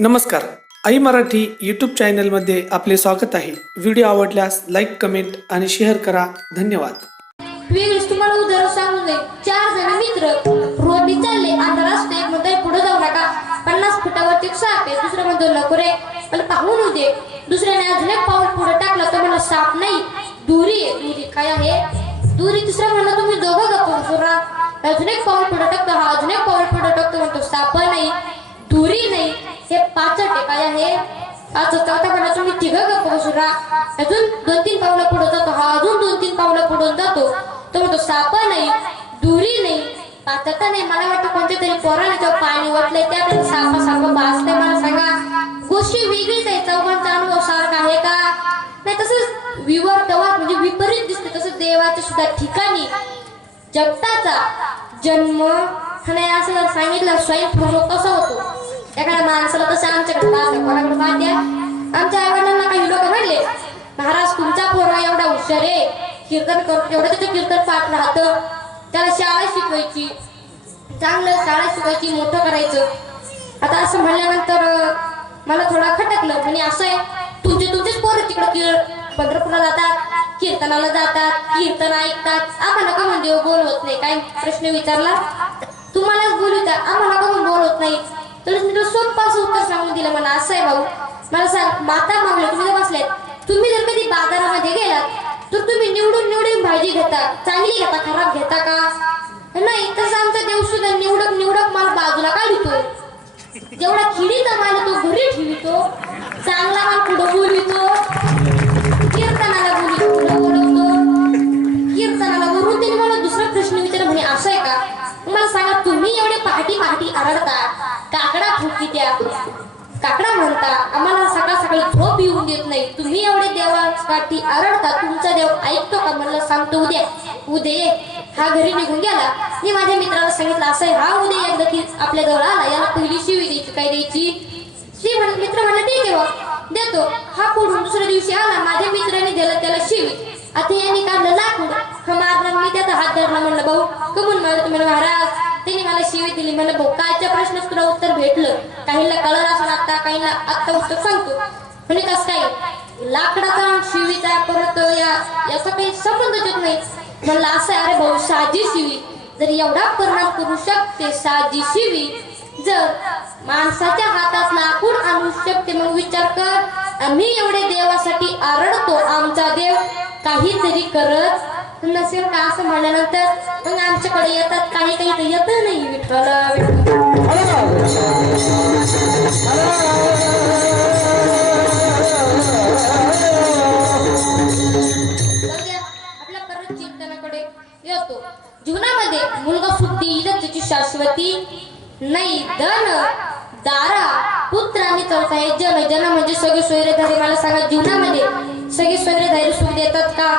नमस्कार. आई मराठी यूट्यूब चॅनलमध्ये आपले स्वागत आहे. व्हिडिओ आवडल्यास लाईक कमेंट आणि शेअर करा. धन्यवाद. वेगळीच तुम्हाला उदाहरण सांगून जाईल चार जण मित्र रोडनी चालले अंधार असते एक पुढे जाऊ नका. पन्नास फुटावरती एक साप आहे दुसरं म्हणतो नको रे मला पाहून दे. दुसऱ्याने अजून एक पाऊल पुढे टाकलं तर मला साप नाही दुरी आहे. दुरी काय आहे? दुरी तिसरा म्हणलं तुम्ही दोघं गप्प बसुरा अजून एक पाऊल पुढे टाकतो. हा अजून एक पाऊल पुढे टाकतो म्हणतो साप नाही. धुरी नाही हे पाचट आहे काय आहे. पाच चौथा म्हणा तुम्ही तिघ गप्प बसुरा अजून दोन तीन पावलं पुढे जातो. हा अजून दोन तीन पावलं पुढून जातो. तो म्हणतो साप नाही दुरी नाही. पाचता नाही मला वाटतं कोणत्या तरी पोराने जेव्हा पाणी वाटलंय त्या साप साप भासते मला सांगा गोष्टी वेगळीच आहे. चौघांचा अनुभव सारखा आहे का? नाही तसंच विवर विवर्तवात म्हणजे विपरीत दिसते. तसंच देवाच्या सुद्धा ठिकाणी जगताचा जन्म. हा नाही असं सांगितलं स्वयं कसा होतो? एखाद्या माणसाला तसं आमच्याकडे पाहत. कोणाकडे आमच्या आई वडिलांना काही लोक म्हणले महाराज तुमचा पोरगा एवढा हुशार आहे. कीर्तन करतो एवढं त्याचं कीर्तन पाठ राहतं. त्याला शाळा शिकवायची. चांगलं शाळा शिकवायची मोठं करायचं. आता असं म्हणल्यानंतर मला थोडा खटकलं. म्हणजे असं आहे. तुमचे तुमचेच पोरं तिकडं की पंढरपूरला जातात कीर्तनाला जातात कीर्तन ऐकतात. आम्हाला का म्हणते हो, बोल होत नाही. काय प्रश्न विचारला? तुम्हालाच बोलवतात आम्हाला का म्हणून होत नाही. तर मी तुला सोपं उत्तर सांगून दिलं मला असं आहे भाऊ. मला सांग माता मागले तुम्ही जर बसलेत तुम्ही जर कधी बाजारामध्ये गेलात तर तुम्ही निवडून निवडून भाजी घेता. चांगली घेता खराब घेता का? नाही तसं आमचा देव सुद्धा निवडक निवडक माल बाजूला काढतो. जेवढा खिडीचा माल तो घरी ठेवितो. चांगला माल पुढं बोलवितो. करता आम्हाला सकाळ सकाळी झोप येऊन देत नाही. तुम्ही एवढे देवासाठी आरडता तुमचा देव ऐकतो का? म्हणलं सांगतो उद्या. उद्या हा घरी निघून गेला. मी माझ्या मित्राला सांगितलं असं आहे. हा उद्या एकदा की आपल्या जवळ आला. याला पहिली शिवी द्यायची. काय द्यायची? शिव म्हण मित्र म्हणलं ठीक आहे देतो. हा पुढून दुसऱ्या दिवशी आला. माझ्या मित्राने दिला त्याला शिवी. आता यांनी काढलं लाकूड. हा मारणार मी त्याचा हात धरला. म्हणलं भाऊ कमून मारत. म्हणलं महाराज त्यांनी मला शिवी दिली. म्हणलं भाऊ कालच्या प्रश्नात तुला उत्तर भेटलं. काहींना कळलं असं आता काहींना आत्ता उत्तर सांगतो. म्हणजे कसं काय? लाकडाचा शिवीचा परत या याचा काही संबंध देत नाही. म्हणलं असं आहे, अरे भाऊ साजी शिवी. जर एवढा परिणाम करू शकते साजी शिवी जर माणसाच्या हातात लाकूड आणू शकते मग विचार कर. आम्ही एवढे देवासाठी आरडतो आमचा देव काहीतरी करत नसेल का असं म्हणल्यानंतर मग आमच्याकडे येतात काही काही तर येत नाही विठ्ठल. आपल्या परत चिंतनाकडे येतो. जीवनामध्ये मुलगा सुद्धी इथं त्याची शाश्वती नाही धन दारा पुत्र आणि चौथा हे जन आहे. जन म्हणजे सगळे सोयरे मला सांगा जीवनामध्ये सगळे सोयरेधारी सुख देतात का?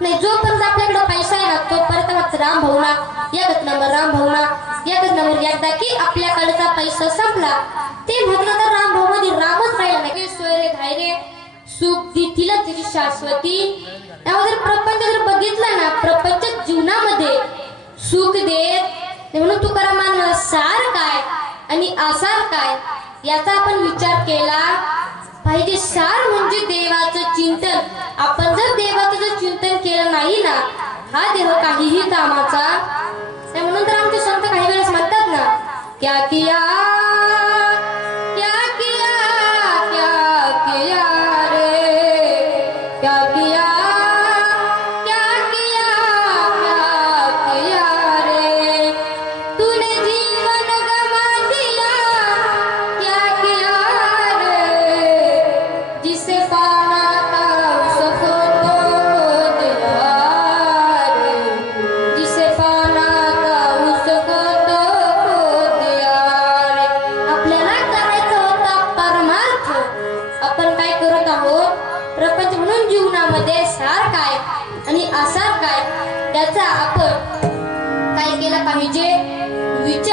नाही जोपर्यंत आपल्याकडे पैसा आहे ना तो फक्त राम भाऊना एकच नंबर राम भाऊना एकच नंबर एकदा की आपल्याकडचा पैसा संपला. ते म्हटलं तर राम भाऊ मध्ये रामच राहील नाही. सोयरे धायरे सुख देतीलच तिची शाश्वती. त्यामध्ये प्रपंच जर बघितला ना प्रपंच जीवनामध्ये सुख देत म्हणून तुकारामांना सार काय आणि आसार काय याचा आपण विचार केला. पाहिजे सार म्हणजे देवाचं चिंतन. आपण जर देवाचं जर चिंतन केलं नाही ना हा देह काहीही कामाचा. म्हणून तर आमचे संत काही वेळेस म्हणतात ना क्या किया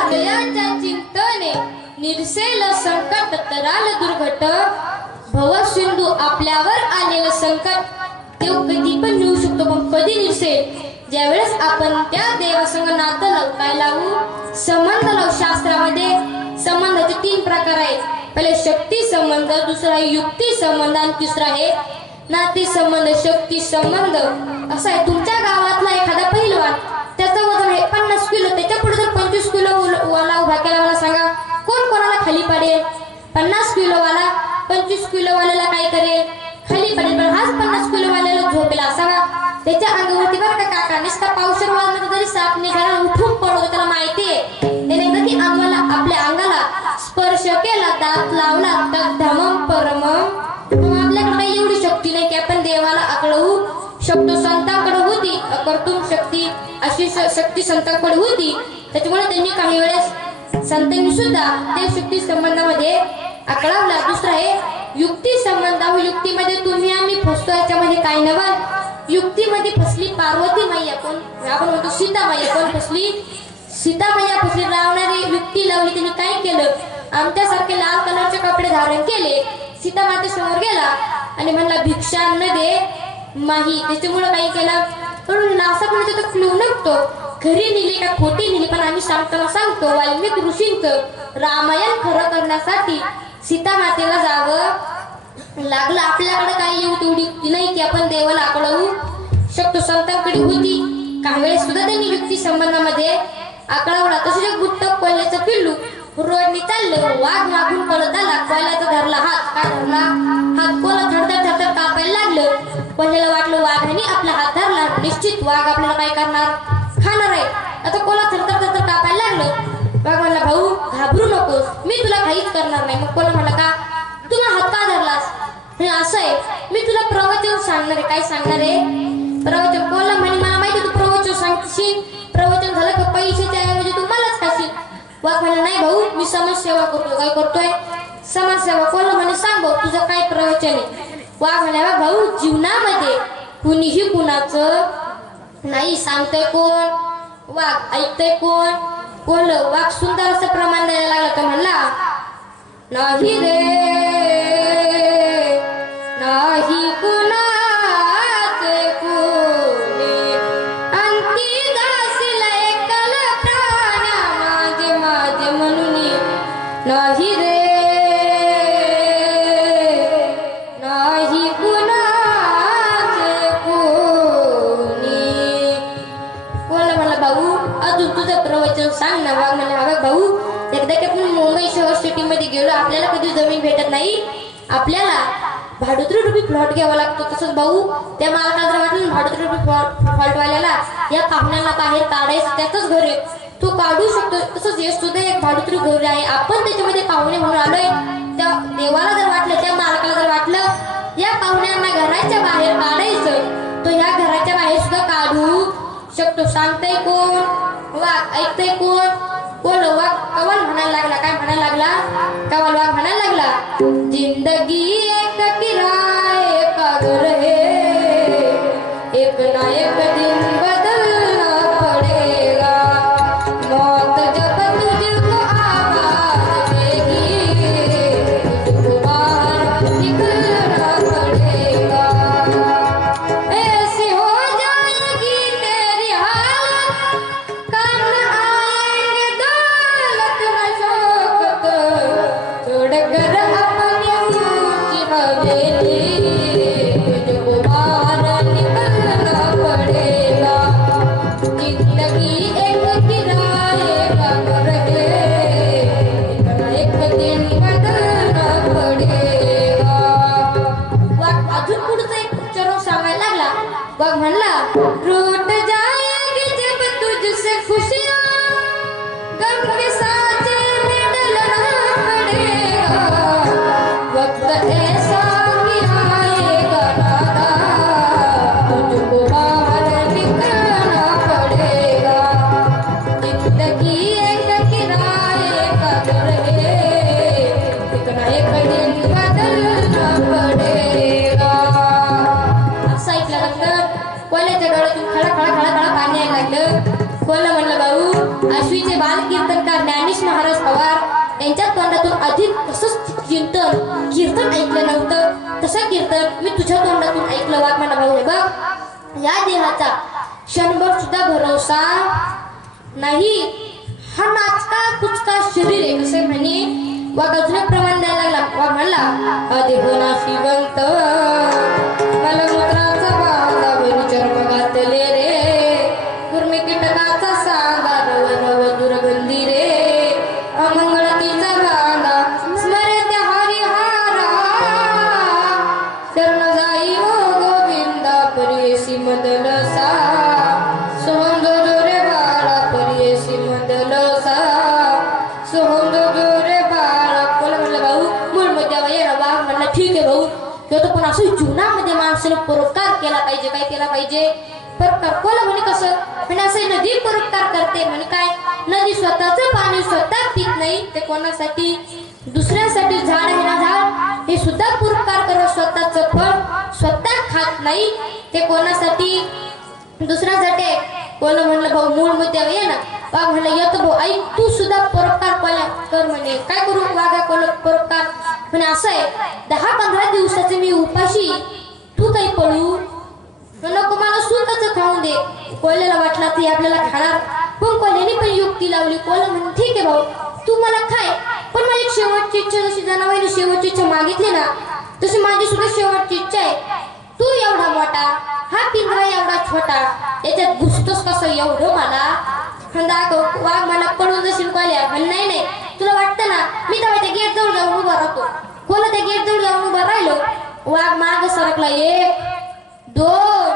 विचार चिंतने निरसेल संकट तराल दुर्घट भव सिंधू आपल्यावर आलेलं संकट देव कधी पण येऊ शकतो पण कधी निरसेल? ज्यावेळेस आपण त्या देवासंग नातं लावताय लावू संबंध लावू शास्त्रामध्ये संबंधाचे तीन प्रकार आहेत. पहिले शक्ती संबंध दुसरा आहे युक्ती संबंध आणि तिसरा आहे नाती संबंध शक्ती संबंध. असा आहे. तुमच्या गावातला एखादा पहिलवान त्याचं वजन आहे. पन्नास किलो. त्याच्या पुढे जर पंचवीस किलो वाला उभा केला मला सांगा कोण कोणाला खाली पडेल? पन्नास किलो वाला पंचवीस किलो वाल्याला काय करेल? खाली पडेल. पण हाच पन्नास किलो वाल्याला झोपेल. असावा त्याच्या अंगावरती बरं का काका नुसता पावसाळ वाजमध्ये तरी साप निघाला उठून पडतो त्याला माहिती आहे. त्याने कधी आम्हाला आपल्या अंगाला स्पर्श केला दात लावला तर धमम परमम. अशी शक्ती संतांकडे होती. त्याच्यामुळे त्यांनी काही वेळेस संतांनी सुद्धा देवशक्ती संबंधामध्ये आकळावला दुसरा आहे युक्ती संबंध युक्तीमध्ये तुम्ही आम्ही फसतो याच्यामध्ये काय नवा युक्तीमध्ये फसली पार्वती मैया कोण? आपण म्हणतो सीता मैया कोण फसली? सीता मैया फसली लावणारी युक्ती लावली त्यांनी काय केलं? आमच्यासारखे लाल कलरचे कपडे धारण केले सीता मातेसमोर गेला आणि म्हणला भिक्षा न दे माही. त्याच्यामुळे काही केलं? पण नासा म्हणजे तो क्लू नव्हतो खरी नेली का खोटी नेली पण आम्ही सांगताना सांगतो वाल्मिक ऋषींच रामायण खरं करण्यासाठी सीता मातेला जावं लागलं. आपल्याकडे काही येऊ तेवढी नाही की आपण देवाला आकडवू शकतो. संतांकडे होती. काही वेळेस सुद्धा त्यांनी व्यक्ती संबंधामध्ये आकडवला. तसेच एक गुट्ट कोल्ह्याचं पिल्लू रोडनी चाललं. वाघ मागून पळत आला. कोल्ह्याचा धरला हात. काय धरला? हात कोला थरथर थरथर कापायला लागलं. पहिल्याला वाटलं वाघाने आपला हात धरला. निश्चित वाघ आपल्याला काय करणार. खाणार आहे. आता कोला थरथर थरथर कापायला लागलं. वाघ म्हणला भाऊ घाबरू नकोस. मी तुला काहीच करणार नाही. मग कोला म्हणला का? तू हात का धरलास? हे असं आहे. मी तुला प्रवचन सांगणार आहे. काय सांगणार आहे? प्रवचन. कोला म्हणे मला माहिती तू प्रवचन सांगशील. प्रवचन झालं का पैशाच्या ऐवजी तू मलाच वाघ म्हणे नाही भाऊ मी समाजसेवा करतो काय करतोय? समाजसेवा कोण म्हणे सांग भाऊ तुझं काय प्रवचन आहे? वाघ म्हणा भाऊ जीवनामध्ये कुणीही कुणाचं नाही सांगतोय कोण वाघ ऐकतोय कोण कोण वाघ सुंदर असं प्रमाण द्यायला लागला तर म्हणला नाही रे नाही कोण नाही रे नाही कुणाचे कोणी. कोणाला म्हणला भाऊ अजून तुझं प्रवचन सांग ना वाघ म्हणला "अगं भाऊ एकदा की आपण मुंबई शहर सिटी मध्ये गेलो आपल्याला कधी जमीन भेटत नाही. आपल्याला भाडोत्री रुपये प्लॉट घ्यावा लागतो. तसंच भाऊ त्या मालकाला जर वाटलं भाडोत्री रुपये प्लॉट प्लॉटवाल्याला या पाहुण्याला बाहेर काढायचं त्यातच घर आहे. तो काढू शकतो. तसंच हे सुद्धा एक भाडोत्री घर आहे. आपण त्याच्यामध्ये पाहुणे म्हणून आलोय. त्या देवाला जर वाटलं त्या मालकाला जर वाटलं या पाहुण्यांना घराच्या बाहेर काढायचं तो ह्या घराच्या बाहेर सुद्धा काढू शकतो. सांगताय कोण? वा ऐकतय कोण? कोण वाघ. कवल म्हणायला लागला. काय म्हणायला लागला? कवल वाघ म्हणायला लागला जिंदगी वाघ म्हणला रूट जाएगी तसंच कीर्तन कीर्तन ऐकलं नव्हतं. तसं कीर्तन मी तुझ्या तोंडातून ऐकलं वा म्हणा भाऊ हे बघ. या देहाचा क्षणभर सुद्धा भरोसा नाही. हा नाचका कुचका शरीर आहे कसं म्हणे? वा अजून प्रमाण द्यायला लागला. वा म्हणला आधी होना श्रीवंत मला माणसाने परोपकार केला पाहिजे काय केला पाहिजे? परोपकार कोला म्हणे कसं म्हणजे असं नदी परोपकार करते म्हणे काय? नदी स्वतःच पाणी स्वतः पित नाही ते कोणासाठी? दुसऱ्यासाठी झाड आहे ना झाड? हे सुद्धा परोपकार करत स्वतःच फळ स्वतः खात नाही ते कोणासाठी? दुसऱ्यासाठी कोण म्हणलं भाऊ मूळ मुद्द्यावर ये ना. वाघ म्हणलं येतो भाऊ आई तू सुद्धा परोपकार कोणा कर म्हणे. काय करू? वाघा कोण परोपकार म्हणे असं आहे दहा पंधरा दिवसाचे मी उपाशी तू काही पळू. नको मला सुखच खाऊन दे. कोल्याला वाटला ती आपल्याला खाणार. पण कोल्याने पण युक्ती लावली. कोयला म्हणून ठीक आहे भाऊ तू मला खाय. पण माझी शेवटची इच्छा जशी जनावरी शेवटची इच्छा मागितली ना तशी माझी सुद्धा शेवटची इच्छा आहे. तू एवढा मोठा हा पिंजरा एवढा छोटा याच्यात घुसतोस कसं एवढं मला? दाखव वाघ मला पळून जशी कोल्या? म्हणे नाही नाही. तुला वाटतं ना मी तेव्हा त्या गेट जवळ जाऊन उभा राहतो. कोला त्या गेट जवळ जाऊन उभा राहिलो. वाघ माग सरकला एक दोन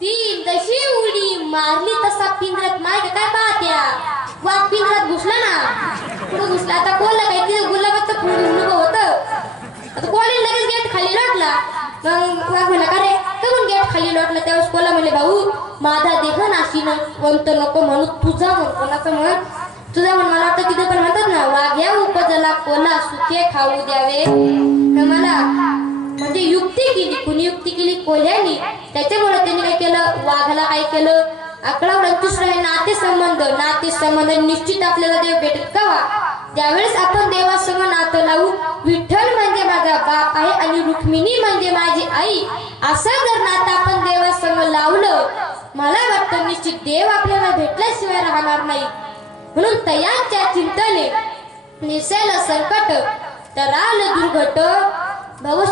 तीन. जशी उडी मारली तसा पिंजरात माय काय पाहत्या? वाघ पिंजरात घुसला ना. पुढे घुसला? आता कोणला काय तिथे गुलाबाचं फुल उभं होत? आता कोणी लगेच गेट खाली लोटला? मग वाघ म्हणला का रे? कमून गेट खाली लोटला? त्यावेळेस कोला म्हणले भाऊ माझा देह नाशी वंत नको म्हणू तुझा म्हण कोणाचं म्हण? तुझा म्हण मला वाटतं तिथे पण म्हणतात ना वाघ्या उपजला कोला सुखे खाऊ द्यावे. तर मला म्हणजे युक्ती केली कुणी युक्ती केली कोल्ह्यानी त्याच्यामुळे त्यांनी काय केलं? वाघाला काय केलं? आकडावर दुसरं आहे नातेसंबंध नातेसंबंध निश्चित आपल्याला देव भेटत कवा? त्यावेळेस आपण देवासमोर नातं लावू विठ्ठल म्हणजे माझा बाप आहे आणि रुक्मिणी म्हणजे माझी आई असं जर नातं आपण देवासमोर लावलं मला वाटतं निश्चित देव आपल्याला भेटल्याशिवाय राहणार नाही. म्हणून तयांच्या चिंतने निसेल संकट तर आलं दुर्घट भव